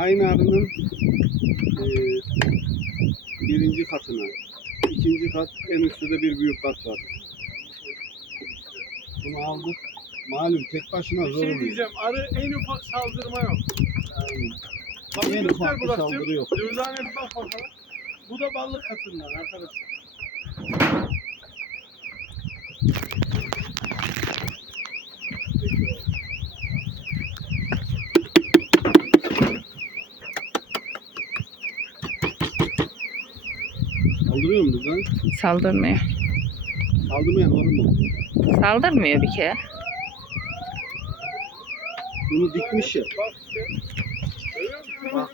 aynı arının e, birinci katına, ikinci kat en üstte de bir büyük kat var. Bunu aldık. Malum tek başına Bir zor şey oluyor. diyeceğim. Arı en ufak saldırma yok. Yani Bak En ufak bir saldırı yok. Dürzane bir bak bakalım. Bu da ballık katından arkadaşlar. Saldırıyor mu lan? Saldırmıyor. Saldırmayan olur mu? Saldırmıyor bir kere. Bunu dikmiş ya. Bak.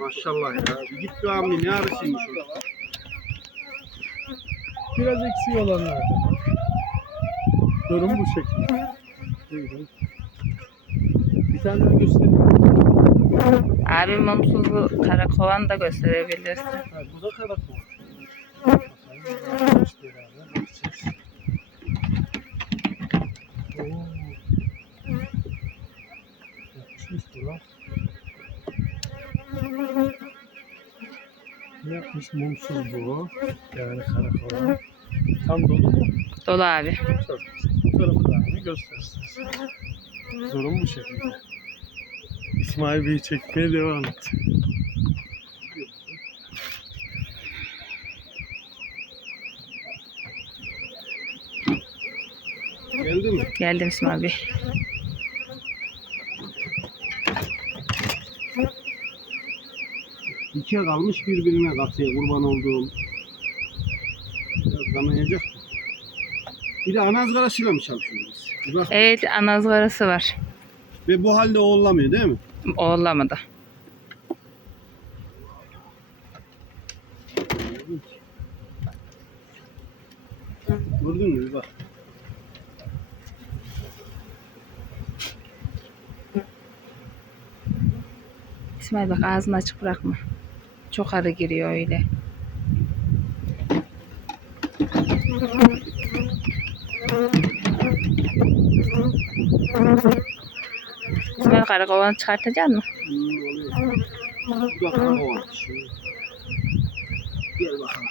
Maşallah ya. Bir git bir abi ne arasıymış o. Biraz eksiği olanlar. Durum bu şekilde. Bir tane daha göstereyim. Abi mumsuzlu karakovan da gösterebilirsin. Ha, bu da karakol. Ne yapmış mumsuz bu? Yani karakola. Tam dolu mu? Dolu abi. Çok. Bu tarafı da aynı göstersin. Durum bu şekilde. İsmail Bey'i çekmeye devam et. Geldi mi? Geldim İsmail Bey. İkiye kalmış birbirine katıyor kurban olduğum. Biraz. Bir de ana ızgarasıyla mı çalışıyoruz? Bak, Evet anazgarası var. Ve bu halde oğullamıyor değil mi? Oğlamadı. Gördün mü? Bak. İsmail bak ağzını açık bırakma. Çok arı giriyor öyle. İsmail karakovanı çıkartacak. Bu da karakovan. Gel bakalım.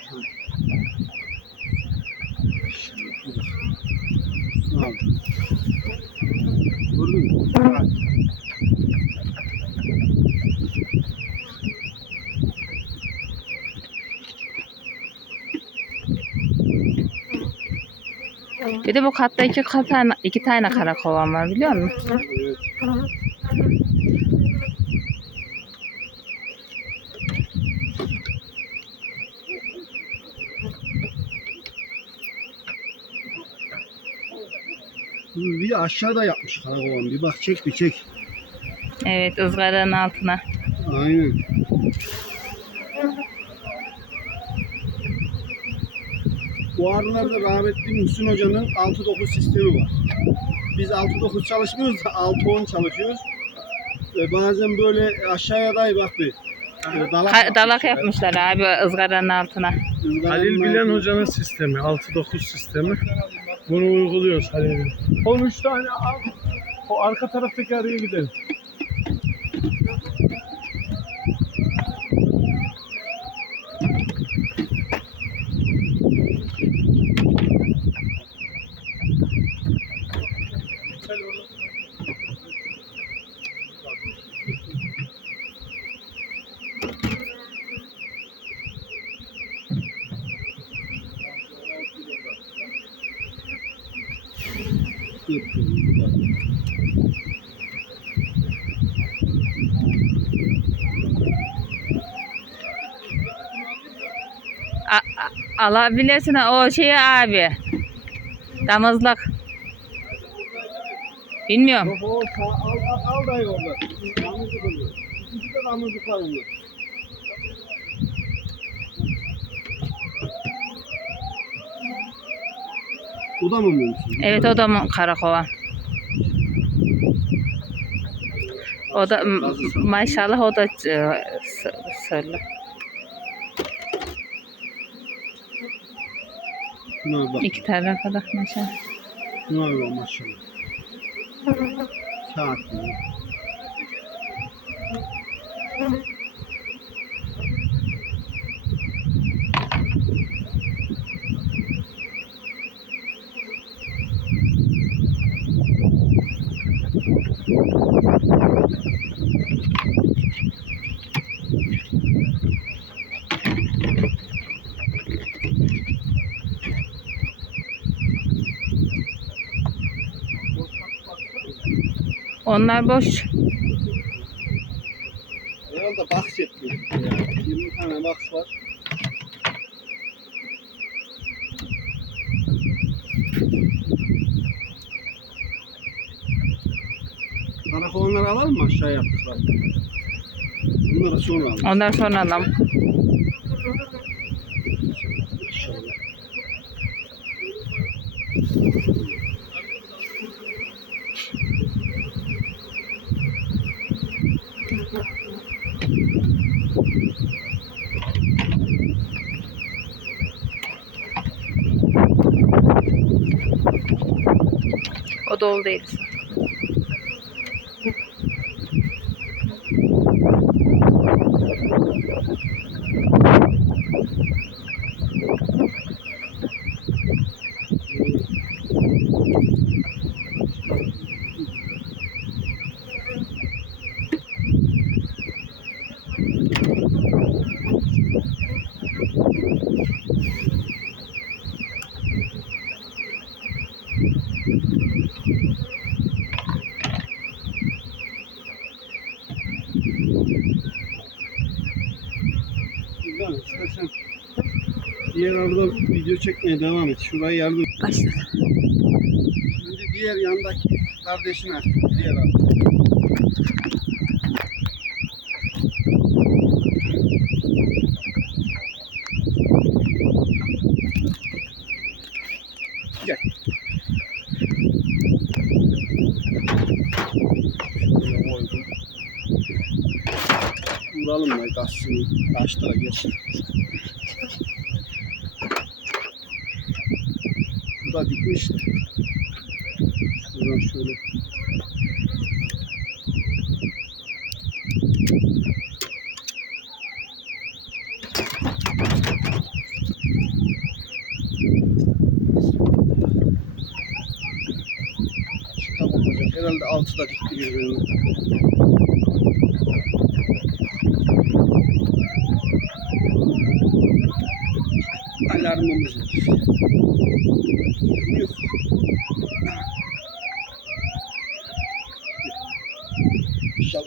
Gördün mü? Bir de bu katta iki, tane, iki tane karakovan var biliyor musun? Evet. Bir aşağıda yapmış karakovan. Bir bak çek bir çek. Evet ızgaranın altına. Aynen. Bu arılarda rahmetli Muhsin Hoca'nın 6-9 sistemi var. Biz 6-9 çalışmıyoruz da 6-10 çalışıyoruz. Ve bazen böyle aşağıya day bak bir. e, Dalak, Ka- dalak yapmışlar abi ızgaranın altına. Halil Bilen Hoca'nın sistemi, 6-9 sistemi. Bunu uyguluyoruz Halil Bilen. 13 tane al. O arka taraftaki araya gidelim. A- alabilirsin o şeyi abi. Damızlık. Bilmiyorum. Bak o al, al, al dayı orada. Damızlık oluyor. İkisi de damızlık var onda. O da mı mümkün? Evet o da mı karakovan? O da maşallah o da e, sırlı. Bak. İki tarafa da maşallah. Bak maşallah. Kağıt Onlar boş. Herhalde box yetmiyor. Yani 20 tane box var. Karakolonları alalım mı aşağı yaptıklar? Bunları sonra alalım. Ondan sonra alalım. O dolu değil. Diğer arada video çekmeye devam et. Şurayı yardım Başladı. Şimdi diğer yandaki kardeşine. Diğer arada. Gel. Vuralım da kaçsın. Kaçtıra geçsin. Bu da dikmişti. Şuradan şöyle. Herhalde altı da dikti birbirini. Alarmımız var. Yok. İnşallah.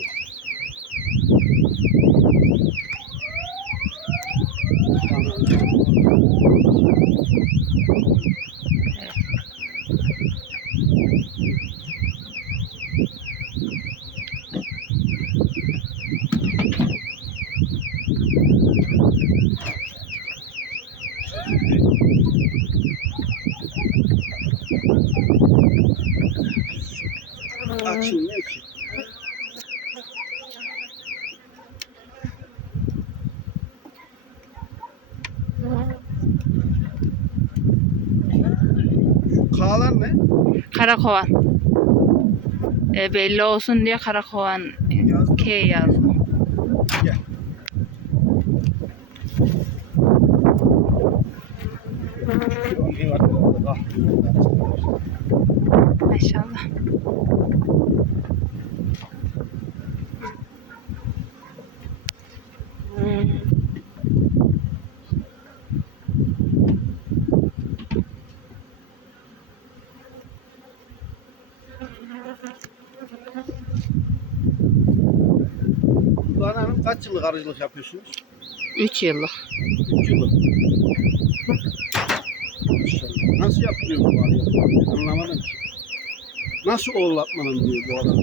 Açılmıyor ki. Şu K'lar ne? Karakovan. E, belli olsun diye Karakovan Yazdım. K yazdım. Gel. Ah. Maşallah. Ulan Hanım kaç yıllık arıcılık yapıyorsunuz? 3 yıllık. 3 yıllık. Nasıl yapılıyor bu arıyı? Anlamadım ki. Nasıl oğlatmanın diyor bu adam?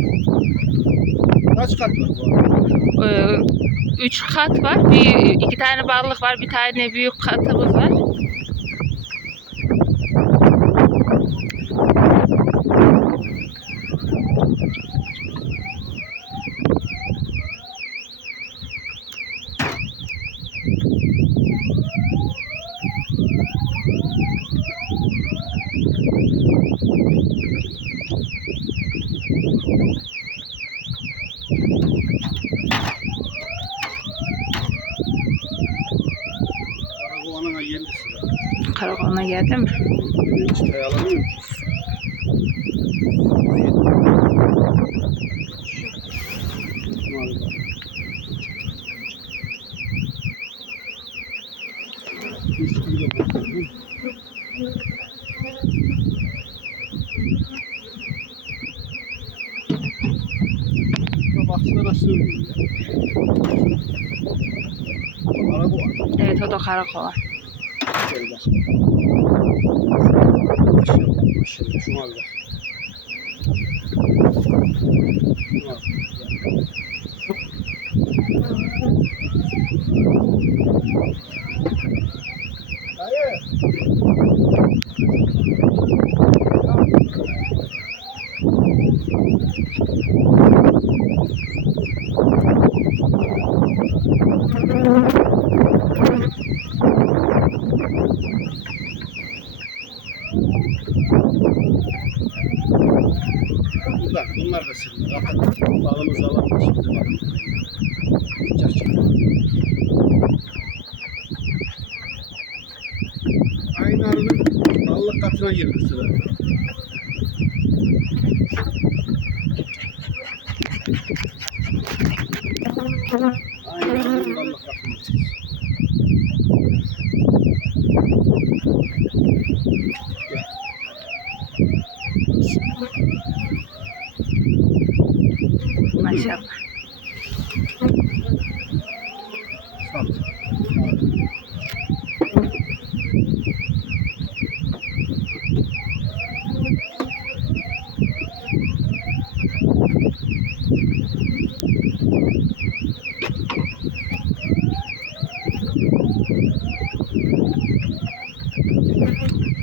Kaç kat var bu arada? Ee, üç kat var. Bir, iki tane ballık var. Bir tane büyük katımız var. karavana geldim. Evet o da karakola. Şöyle. Maşallah, maşallah. Şuna bak. Şuna bak. Dayı. Bunlar, bunlar da şimdi. Kapat. Bağımızı alalım şimdi bak. Çak çak. Aynı arının katına girdi sıra. Maşallah.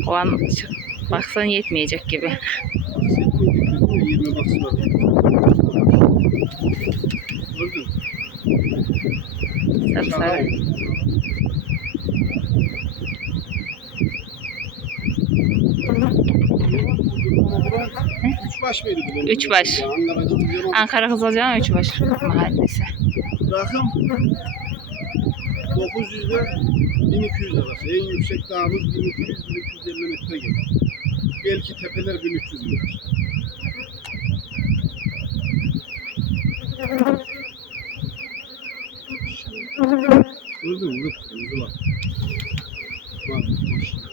O an baksan yetmeyecek gibi. Bahsetmedik, 20 baksana. Gördün mü? Sapsarı. Üç baş mıydı bu? Üç baş. Ankara Ankara Kızılcahamam Üçbaş Mahallesi. Rakım 900 ile 1200 arası. En yüksek dağımız 1200-1250 metre gibi. Belki tepeler 1300 metre. Gördün mü? Kırmızı bak. Bak, maşallah.